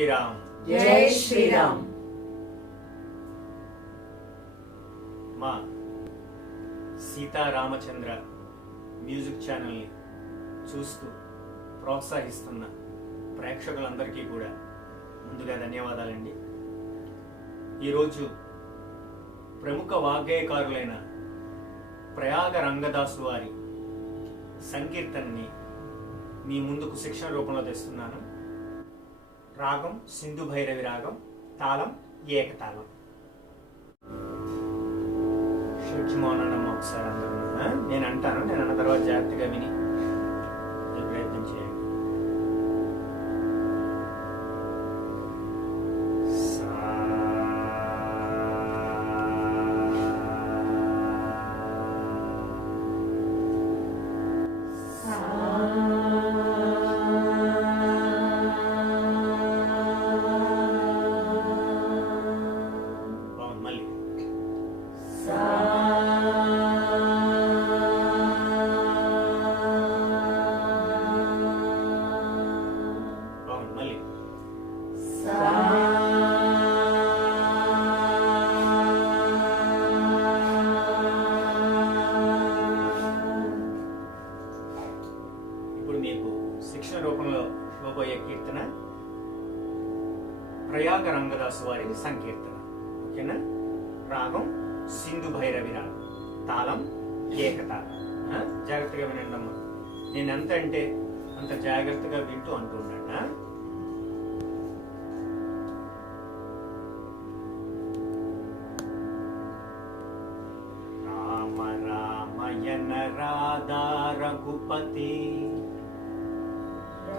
శ్రీరామ్. జై శ్రీరామ్. మా సీతారామచంద్ర మ్యూజిక్ ఛానల్ని చూస్తూ ప్రోత్సహిస్తున్న ప్రేక్షకులందరికీ కూడా ముందుగా ధన్యవాదాలండి. ఈరోజు ప్రముఖ వాగ్గేయకారులైన ప్రయాగ రంగదాసు వారి సంకీర్తనని మీ ముందుకు శిక్షణ రూపంలో తెస్తున్నాను. రాగం సింధు భైరవి రాగం, తాళం ఏకతాళం. సూక్ష్మోనమ్మ ఒకసారి అందరూ నేను అంటాను, నేను అన్న తర్వాత జాగ్రత్తగా విని ప్రయత్నం చేయండి. శిక్షణ రూపంలో ఇవ్వబోయే కీర్తన ప్రయాగ రంగదాసు వారి సంకీర్తన. ఓకేనా? రాగం సింధు భైరవి రాగం, తాళం ఏకతాళం. జాగ్రత్తగా వినండి అమ్మ. నేను ఎంత అంటే అంత జాగ్రత్తగా వింటూ అంటూ ఉండండి. రామ రామయన రాధా రఘుపతి,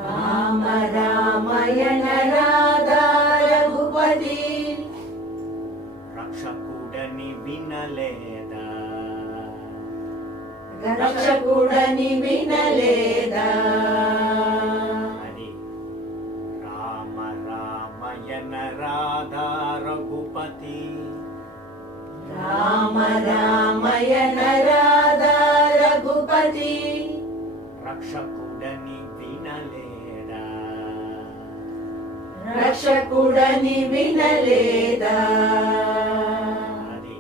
రామ రామయన రాధా రఘుపతి, రక్షకుడని వినలేదా, రక్షకుడని వినలేదా. అది రామ రామయన రాధా రఘుపతి, రామ రామయన రాధా రఘుపతి, రక్షకుడని వినలేదా, రక్షకుడని వినలేదా. అది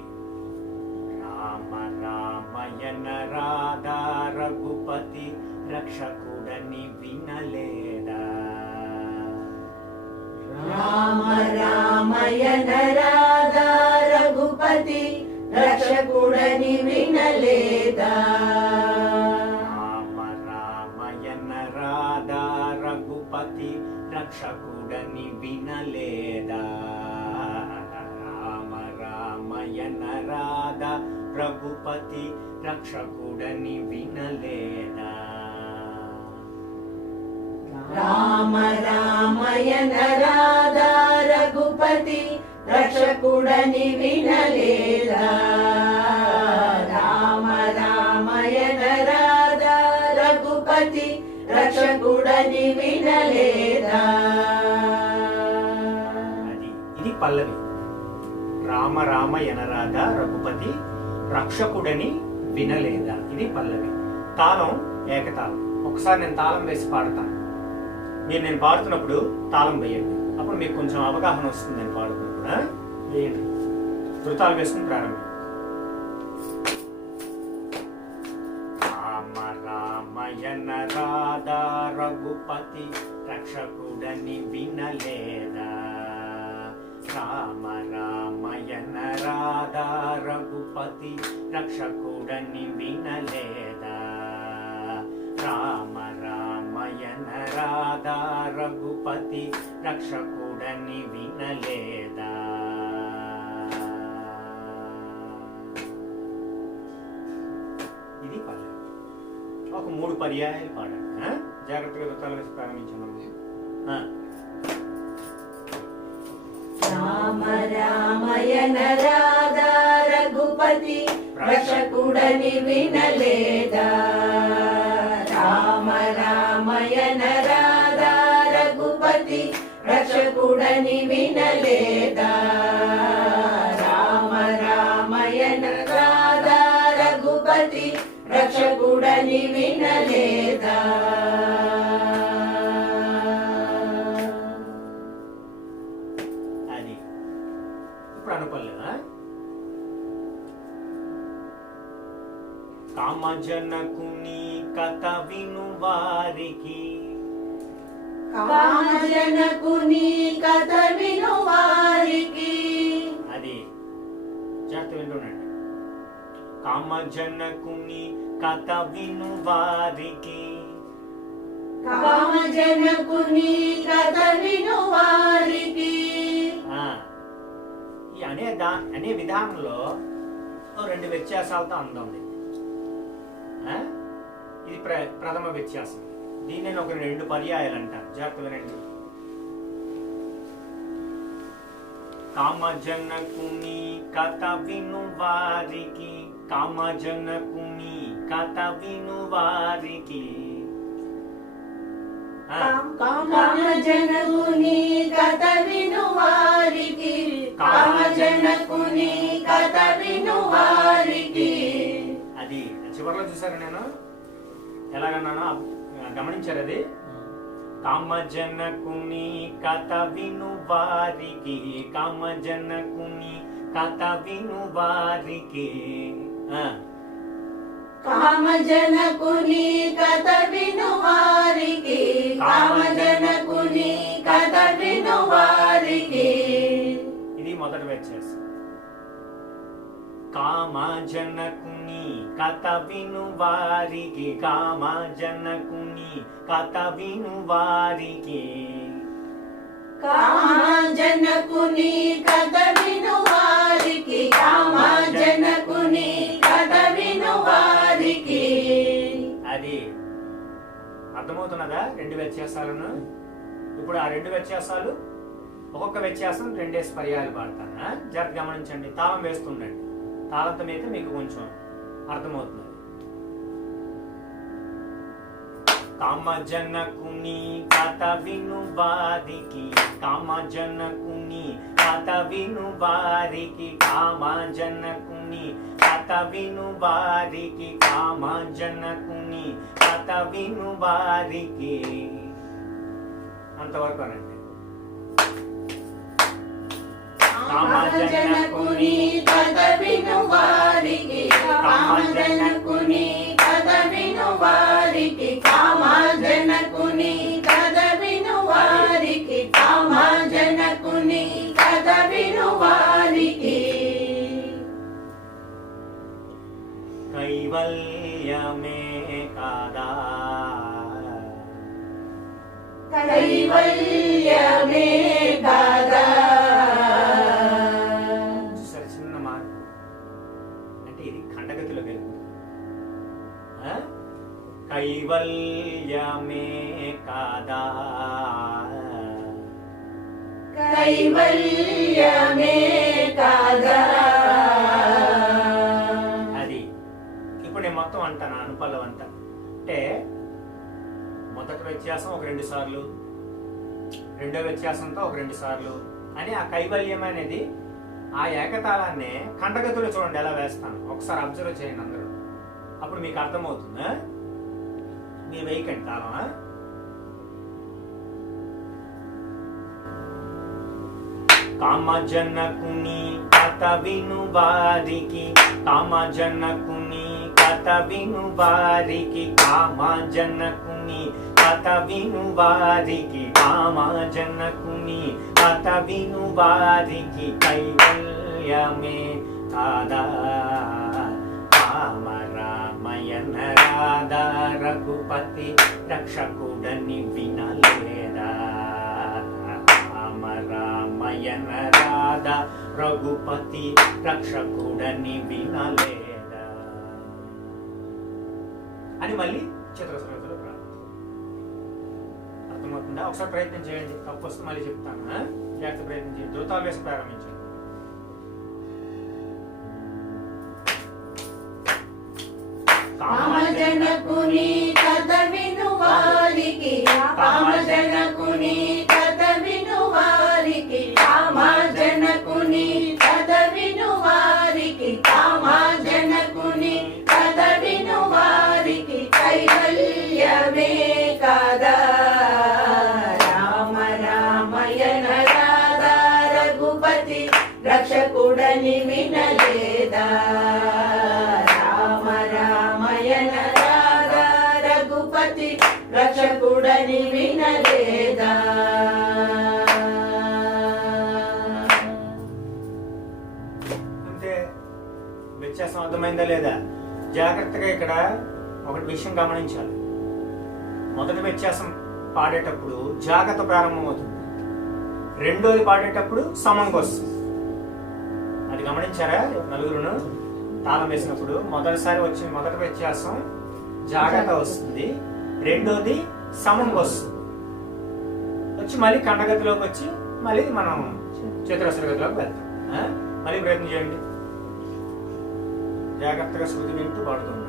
రామ రామయన రాధా రఘుపతి, రక్షకుడని వినలేదా. రామ రామయన రాధా రఘుపతి, రక్షకుడని వినలేదా. రామ రామయన రాధా రఘుపతి, రక్షకుడని వినలేదా. రామ రామయన రాధా రఘుపతి, రక్షకుడని వినలేదా. రామ రామయన రాధా రఘుపతి, రక్షకుడని వినలేదా. రామ రామయన రాధా రఘుపతి, రక్షకుడని వినలేదా. ఇది పల్లవి. రామ రామయన రాధా రఘుపతి, రక్షకుడని వినలేదా. ఇది పల్లవి. తాళం ఏకతాళం. ఒకసారి నేను తాళం వేసి పాడతాను, నేను పాడుతున్నప్పుడు తాళం వేయండి. అప్పుడు మీకు కొంచెం అవగాహన వస్తుంది. నేను పాడుతున్నప్పుడు వేయండి. వృతాలు వేసుకుని ప్రారంభం. రామ రామయన రాధా రఘుపతి, రక్షకుడని వినలేదా. రామ రామయన రాధా రఘుపతి, రక్షకుడని వినలేదా. రామ రామయన రాధా రఘుపతి, రక్షకుడని వినలేదా. ఇది పల్లవి. ఒక 3 పర్యాయాలు పాడండి. జాగ్రత్తగా వృత్తాలు వేసి ప్రారంభించాము. రామ రామయన రాధా రఘుపతి, రక్షకుడని వినలేదా. రామ రామయన రాధా రఘుపతి, రక్షకుడని వినలేదా. రామ రామయన రాధా రఘుపతి, రక్షకుడని వినలేదా. కామజనకుని కథ విను వారికి కామజనకుని కథ విను వారికి అది జాగ్రత్త వింటుండండి. కామజనకుని కథ విను వారికి కామజనకుని కథ విను వారికి ఈ అనే విధానంలో రెండు వ్యత్యాసాలతో అందుంది. ఇది ప్రథమ వ్యత్యాసం. దీన్ని ఒక రెండు పర్యాయాలు అంటారు. జాగ్రత్త వినండి. కామజనకుని కథ విను వారికి కామజనకుని కథ విను వారికి కామజనకుని కథ విను వారికి కామజనకుని కథ విను వారికి అది చివరిలో చూసారు. నేను ఎలాగన్నానో గమనించారు. అది కామజనకుని కథ విను వారికి కామజనకుని కథ విను వారికి కామజనకుని కథ విను వారికి కామజనకుని కథ విను వారికి ఇది మొదటి వ్యత్యాసం. కామజనకుని కథ విను వారికి కామజనకుని కథ విను వారికి కామజనకుని కథ విను వారికి కామజనకుని కథ విను వారికి అది అర్థమవుతున్నదా? రెండు వ్యత్యాసాలను. ఇప్పుడు ఆ రెండు వ్యత్యాసాలు ఒక్కొక్క వ్యత్యాసం రెండేసి పర్యాయాలు పాడతాను. జాగ్రత్త గమనించండి. తాళం వేస్తుండండి. తాళంతో అయితే మీకు కొంచెం అర్థమవుతుంది. కామజనకుని కథ విను వారికి కామజనకుని కథ విను వారికి కామజనకుని కథ విను వారికి కామజనకుని కథ విను వారికి అంతవరకు అనండి. కామజనకుని కథ విను వారికి కామజనకుని కథ విను వారికి కామజనకుని కథ విను వారికి కామజనకుని కథ విను వారికి కైవల్యమే కాదా కైవల్యమే కాదా చిన్న మార్పు. అంటే ఇది ఖండగతిలో వెళ్తుంది. కైవల్యమే కాదా కైవల్యమే కాదా అది. ఇప్పుడు నేను మొత్తం అంటాను అనుపల్లవం అంతా. అంటే మొదటి వ్యత్యాసం ఒక 2 సార్లు, రెండో వ్యత్యాసంతో ఒక 2 సార్లు అని ఆ కైవల్యం అనేది ఆ ఏకతాళాన్ని ఖండగతిలో చూడండి ఎలా వేస్తాను. ఒకసారి అబ్జర్వ్ చేయండి అందరూ. అప్పుడు మీకు అర్థమవుతుంది. మీ వేయకండి తాళం. కామజనకుని కథ విను వారికి కామజనకుని కథ విను వారికి కామజనకుని కథ విను వారికి కామజనకుని కథ విను వారికి కైవల్యమే కాదా రామ రామయన రాధా రఘుపతి రక్షకుడని వినలేదా రామ రామయన రాధా రఘుపతి రక్షకుడని వినలేదా అని మళ్ళీ చిత్రస్వరతలో అర్థమవుతుందా? ఒకసారి ప్రయత్నం చేయండి. తప్పు వస్తే మళ్ళీ చెప్తాను. జాగ్రత్త ప్రయత్నం చేయండి. ధృతాలు వేసి ప్రారంభించండి. కామజనకుని కథ విను వారికి కామజనకుని కథ విను వారికి కామజనకుని కథ విను వారికి కామజనకుని కథ విను వారికి కైవల్యమే కాదా రామ రామయన రాధా రఘుపతి రక్షకుడని వినలేదా రామ రామయన వినలేదా అంటే వ్యత్యాసం అర్థమైందా లేదా? జాగ్రత్తగా ఇక్కడ ఒకటి విషయం గమనించాలి. మొదటి వ్యత్యాసం పాడేటప్పుడు జాగ్రత్త ప్రారంభమవుతుంది, రెండోది పాడేటప్పుడు సమంగా వస్తుంది. అది గమనించారా? నలుగురును తాళం వేసినప్పుడు మొదటిసారి వచ్చిన మొదటి వ్యత్యాసం జాగ్రత్త వస్తుంది, రెండోది సమంగా వస్తుంది. వచ్చి మళ్ళీ ఖండగతిలోకి వచ్చి మళ్ళీ మనం చతురస్రగతిలోకి వెళ్తాం. మళ్ళీ ప్రయత్నం చేయండి. జాగ్రత్తగా శృతి వింటూ పాడుతుంది.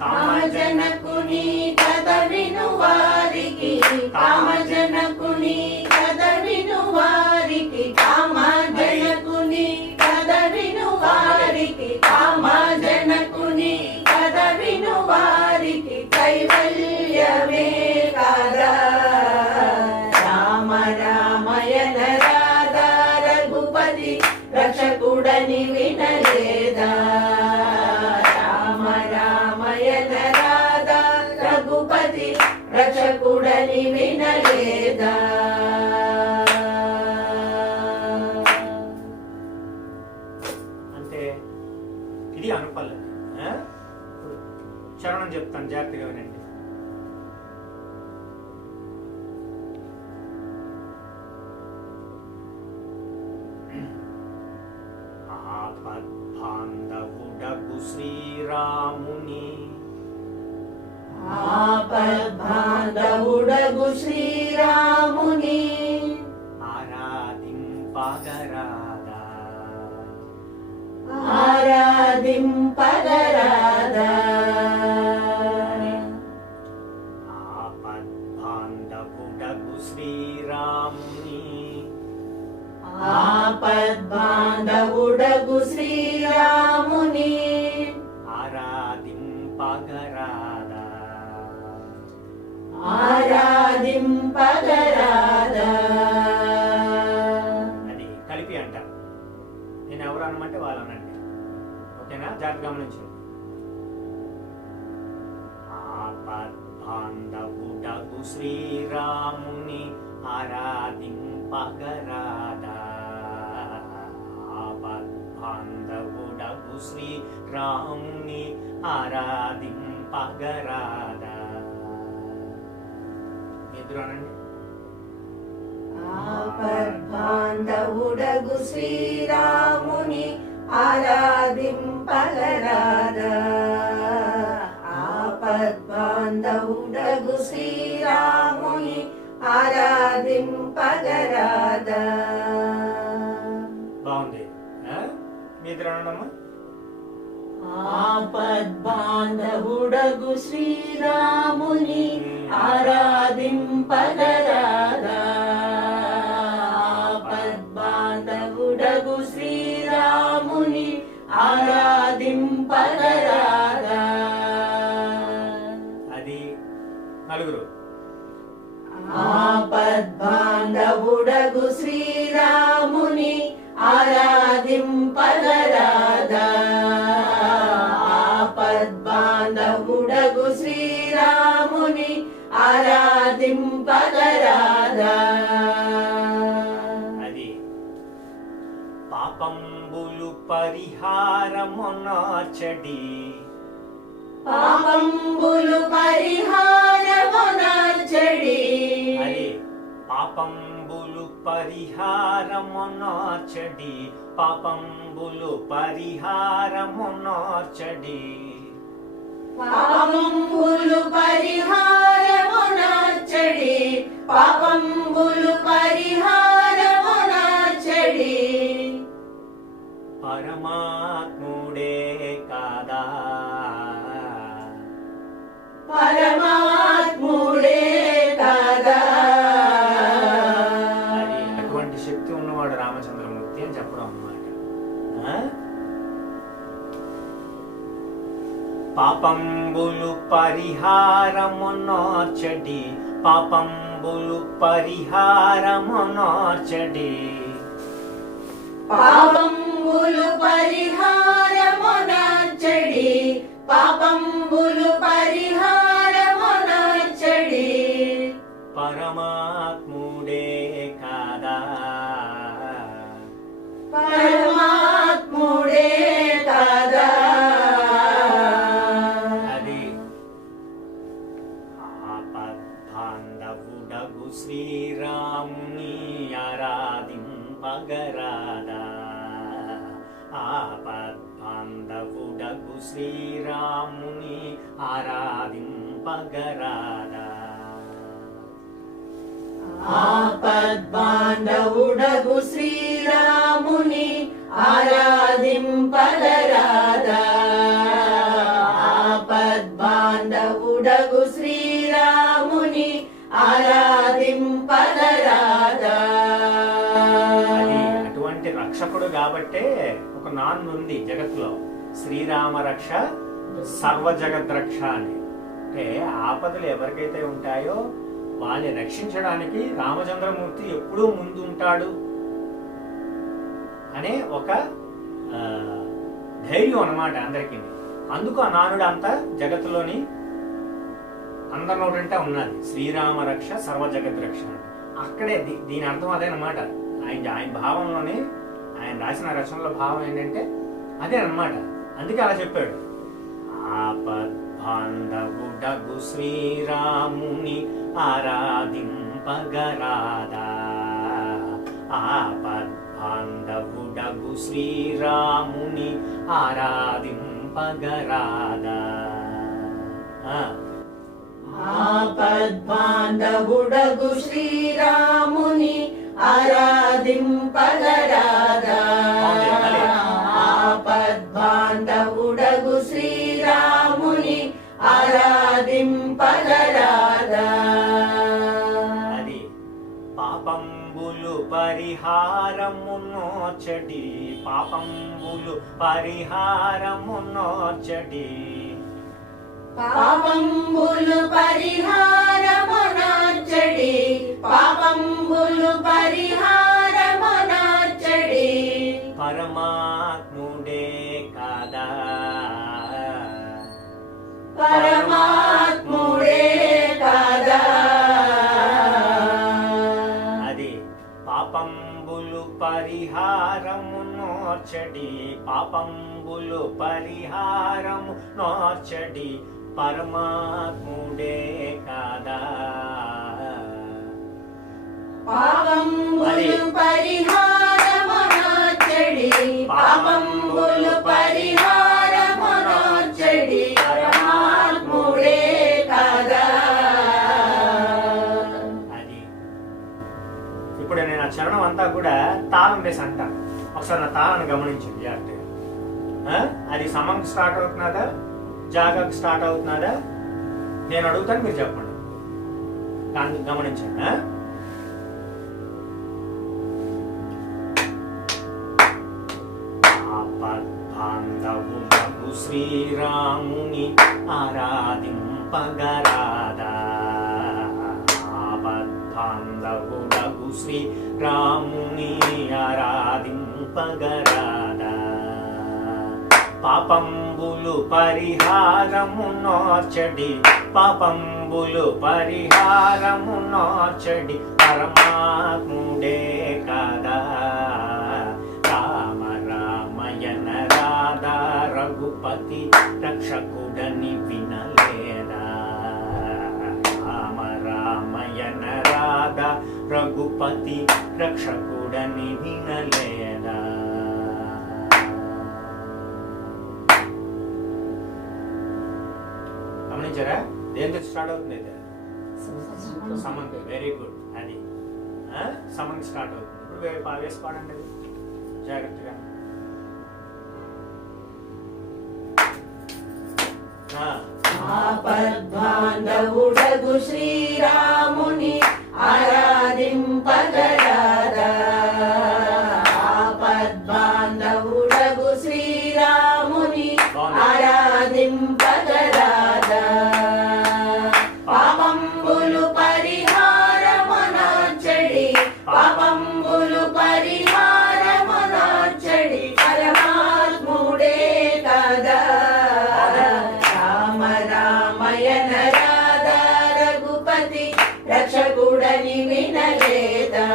కామజనకుని కథ విను వారికి, కామజనకుని కథ విను వారికి, కామజనకుని కథ విను వారికి, కామజనకుని కథ విను వారికి కైవల్యమే కదా. రామ రామయన రాధా రఘుపతి రక్షకుడని వినలేదా? రఘుపతి రక్షకుడని వినలేదా? అంటే ఇది అనుపల్లవి. చరణం చెప్తాను, జాగ్రత్తగా వినండి. ఆపద్బాంధవుడగు శ్రీరాముని, ఆపద్బాంధవుడగు శ్రీరాముని ఆరాధింపగరాదా? ఆరాధింపగరాదా? ఆపద్బాంధవుడగు శ్రీరాముని, ఆపద్బాంధవుడగు శ్రీరాముని ఆరాధింపగరాదా? ఆరాధింపగరాదా? అది కలిపి అంటారు. నేను ఎవరు అనమంటే వాళ్ళు అనండి. ఓకేనా? జాగ్రత్త గమనించండి. ఆపద్బాంధవుడగు శ్రీరాముని ఆరాధింపగరాదా? ఆపద్బాంధవుడగు శ్రీరాముని ఆరాధింపగరాదా? ఎదురు అనండి. ఆపద్బాంధవుడగు శ్రీరాముని ఆరాధింపగరాదా? ఆపద్బాంధవుడగు శ్రీరాముని ఆరాధింపగరాదా? బాగుంది. మీ ఎదురు అనమ్మా. ఆపద్బాంధవుడగు శ్రీరాముని ఆరాధింపగరాదా? ఆపద్బాంధవుడగు శ్రీరాముని ఆరాధింపగరాదా? అది నలుగురు. ఆపద్బాంధవుడగు శ్రీరాముని ఆరాధింపగరాదా? ఆపద్బాంధవుడగు శ్రీరాముని ఆరాధింపగరాదా? అది పాపంబులు పరిహారమునార్చడి, పాపంబులు పరిహారమునార్చడి. అది పాపంబులు పరిహారమునార్చడి, పాపంబులు పరిహారమునార్చడి. పాపంబులు పరిహారమునార్చడి, పాపంబులు పరిహారమునార్చడి. పరమాత్ముడే కాదా? పరమాత్ముడే కాదా? అది అటువంటి శక్తి ఉన్నవాడు రామచంద్రమూర్తి అని చెప్పడం అన్నమాట. పాపంబులు పరిహారమునార్చడి, పాపంబులు పరిహారమునార్చడి. పాపంబులు పరిహారమునార్చడి, పాపంబులుపరిహారమునర్చడి పాపంబులు పరిహారమునర్చడి పరమాత్ముడే కాదా పరమాత్ముడే కాదా అది ఆపద్బాంధవుడగు శ్రీరాముని ఆరాధింపగరాదా ఆపద్బాంధవుడగు శ్రీరాముని ఆరాధింపగరాదా ఆపద్బాంధవుడగు శ్రీరాముని ఆరాధింపగరాదా ఆపద్బాంధవుడగు శ్రీరాముని ఆరాధింపగరాదా అది అటువంటి రక్షకుడు కాబట్టే ఒక నాన్ను ఉంది జగత్తులో, శ్రీరామ రక్ష సర్వ జగద్రక్ష అని. అంటే ఆపదలు ఎవరికైతే ఉంటాయో వాళ్ళని రక్షించడానికి రామచంద్రమూర్తి ఎప్పుడూ ముందు ఉంటాడు అనే ఒక ధైర్యం అన్నమాట అందరికీ. అందుకు ఆ నానుడు అంతా జగత్తులోని అందరి నోటంటే ఉన్నది శ్రీరామ రక్ష సర్వ జగద్రక్ష. అక్కడే దీని అర్థం అదేనమాట. ఆయన భావంలోనే ఆయన రాసిన రచనలో భావం ఏంటంటే అదే అన్నమాట. అందుకే అలా చెప్పాడు. ఆపద్బాంధవుడగు శ్రీరాముని ఆరాధింపగరాదా ఆపద్బాంధవుడగు శ్రీరాముని ఆరాధింపగరాదా ఆపద్బాంధవుడగు శ్రీరాముని ఆరాధింపగరాదా ఆపద్బాంధవుడగు శ్రీరాముని ఆరాధింపగరాదా అది పాపంబులు పరిహారమునోచడి పాపంబులు పరిహారమునోచడి పాపంబులు పరిహారమునర్చడి పాపంబులు పరిహారమునర్చడి పరమాత్ముడే కాదా పరమాత్ముడే కాదా అది పాపంబులు పరిహారము నోర్చడి పాపంబులు పరిహారము నోర్చడి పరమాత్ముడే కాదా పాపంబులు పరిహారమునర్చడి పాపంబులు పరిహారమునర్చడి పరమాత్ముడే కాదా అది. ఇప్పుడు నేను ఆ చరణం అంతా కూడా తాళం వేసి అంటాను. ఒకసారి నా తాళాన్ని గమనించండి జాగ్రత్తగా. అది సమంకి స్టార్ట్ అవుతున్నదా జాగాకి స్టార్ట్ అవుతున్నదా నేను అడుగుతాను, మీరు చెప్పండి. దాన్ని గమనించండి. ఆపద్బాంధవుడగు శ్రీరాముని ఆరాధింపగరాదా ఆపద్బాంధవుడగు శ్రీరాముని ఆరాధింపగరాదా పాపంబులు పరిహారము నోర్చడి పాపంబులు పరిహారము నోర్చడి పరమాత్ముడే కాదా రామ రామయన రాధా రఘుపతి రక్షకుడని వినలేదా రామ రామయన రాధా రఘుపతి రక్షకుడని వినలేదా గమనించారా? దేంతో స్టార్ట్ అవుతుంది? సమంతి. Very good. అది సమంతి స్టార్ట్ అవుతుంది. ఇప్పుడు వేసుకోండి అది జాగ్రత్తగా. ఆపద్బాంధవుడగు శ్రీరాముని ఆరాధింపగరాదా ఆపద్బాంధవుడగు శ్రీరాముని ఆరాధింపగరాదా పాపంబులు పరిహారమునర్చడి పాపంబులు పరిహారమునర్చడి పరమాత్ముడే కదా వినలేదా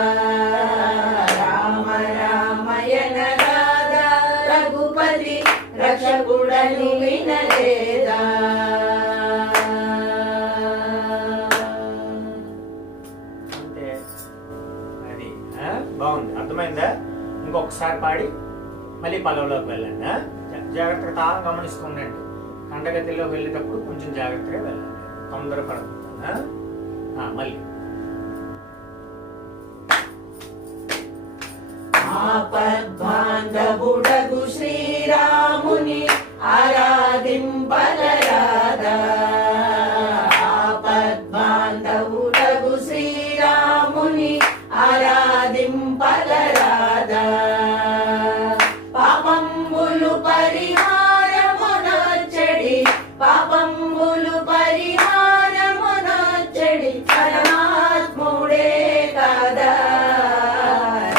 రామ రామయన రాధా రఘుపతి రక్షకుడని వినలేదా అంటే అది బాగుంది, అర్థమైందా? ఇంకొకసారి పాడి మళ్ళీ పల్లవిలోకి వెళ్ళండి. జాగ్రత్తగా తాళం గమనిస్తూ ఉండండి. ఖండగతిలో వెళ్ళేటప్పుడు కొంచెం జాగ్రత్తగా వెళ్ళండి, తొందరపడకుండా. మళ్ళీ ఆపద్బాంధవుడగు శ్రీరాముని ఆరాధింపగరాదా ఆపద్బాంధవుడగు శ్రీరాముని ఆరాధింపగరాదా పాపంబులు పరిహారమునొచ్చడి పాపంబులు పరిహారమునొచ్చడి పరమాత్ముడే కదా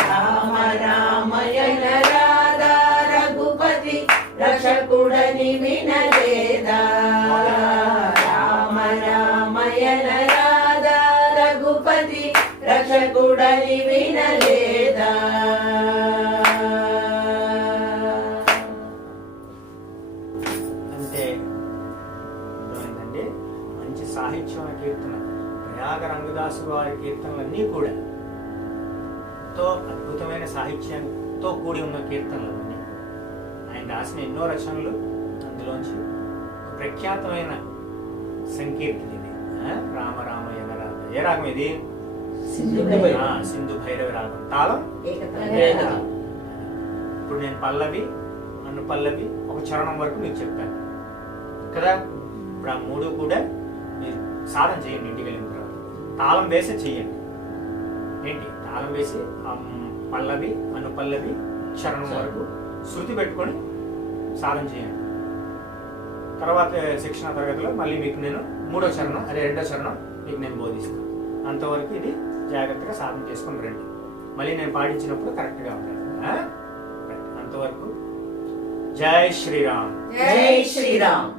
రామ రామయన రాధా రఘుపతి రక్షకుడని వినలేదా రామ రామయన రాధా రఘుపతి రక్షకుడని వినలేదా అంటే అర్థమైందండి. మంచి సాహిత్యం కీర్తన, ప్రయాగ రంగదాసు వారి కీర్తనలన్నీ కూడా ఎంతో అద్భుతమైన సాహిత్యంతో కూడి ఉన్న కీర్తనలు అన్నీ. ఆయన రాసిన ఎన్నో రచనలు, అందులోంచి ఒక ప్రఖ్యాతమైన సంకీర్తన ఇది. రామ రామయ్య రాగం. ఏ రాగం ఇది? సింధు భైరవి రాగం. తాళం ఏకతాళం. ఇప్పుడు నేను పల్లవి, అనుపల్లవి, ఒక చరణం వరకు మీకు చెప్పాను కదా. ఇప్పుడు ఆ మూడు కూడా మీరు సాధన చేయండి ఇంటికి వెళ్ళిన తర్వాత. తాళం వేసి చెయ్యండి. ఏంటి తాళం వేసి పల్లవి, అనుపల్లవి, చరణం వరకు శృతి పెట్టుకొని సాధన చేయండి. తర్వాత శిక్షణ తరగతిలో మళ్ళీ మీకు నేను మూడో చరణం, అదే రెండో చరణం మీకు నేను బోధిస్తాను. అంతవరకు ఇది జాగ్రత్తగా సాధన చేసుకొని రండి. మళ్ళీ నేను పాటించినప్పుడు కరెక్ట్గా ఉంటాను. అంతవరకు జై శ్రీరామ్. జై శ్రీరామ్.